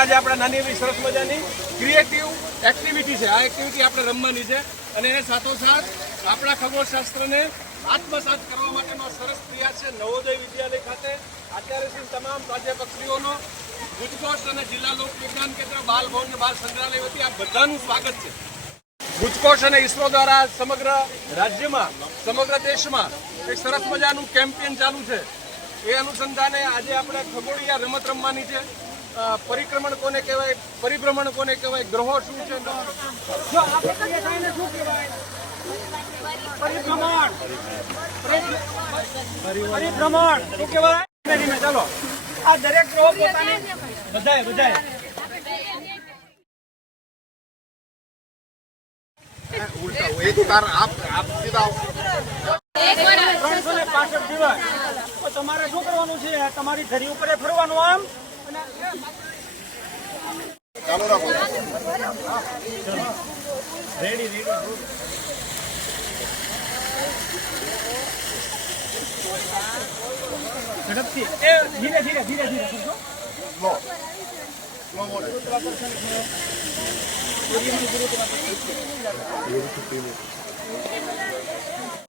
આજે આપણે નાની એવી સરસ મજાની ક્રિએટિવ એક્ટિવિટી છે. આ એક્ટિવિટી આપણે રમવાની છે અને એને સાથોસાથ આપણા ખગોળશાસ્ત્રને આત્મસાત કરવા માટેનો સરસ પ્રયાસ છે. નવોદય વિદ્યાલય ખાતે આચાર્યશ્રી તમામ પ્રાધ્યાપકશ્રીઓનો ગુજકોસ્ટ અને જિલ્લા લોક વિજ્ઞાન કેન્દ્ર બાલ ભવન અને બાલ સંગ્રહાલય વતી આ બધાનું સ્વાગત છે. ગુજકોસ્ટ અને ઇસરો દ્વારા સમગ્ર રાજ્યમાં સમગ્ર દેશમાં એક સરસ મજાનું કેમ્પેન ચાલુ છે. એ અનુસંધાને આજે આપણે ખગોળીય રમત રમવાની છે. પરિક્રમણ કોને કહેવાય, પરિભ્રમણ કોને કહેવાય, ગ્રહો શું છે, જો આપણે કહીએ તો એને શું કહેવાય? પરિભ્રમણ. પરિભ્રમણ શું કહેવાય? ચાલો આ દરેક ગ્રહો પોતાની બધાય उल्टा एक तार आप सीधा 365 દિવસ તો તમારે શું કરવાનું છે? તમારી ધરી ઉપર ફરવાનું આમ ચાલો રાખો રેડી ઝડપથી એ ધીરે કરજો. Slow mode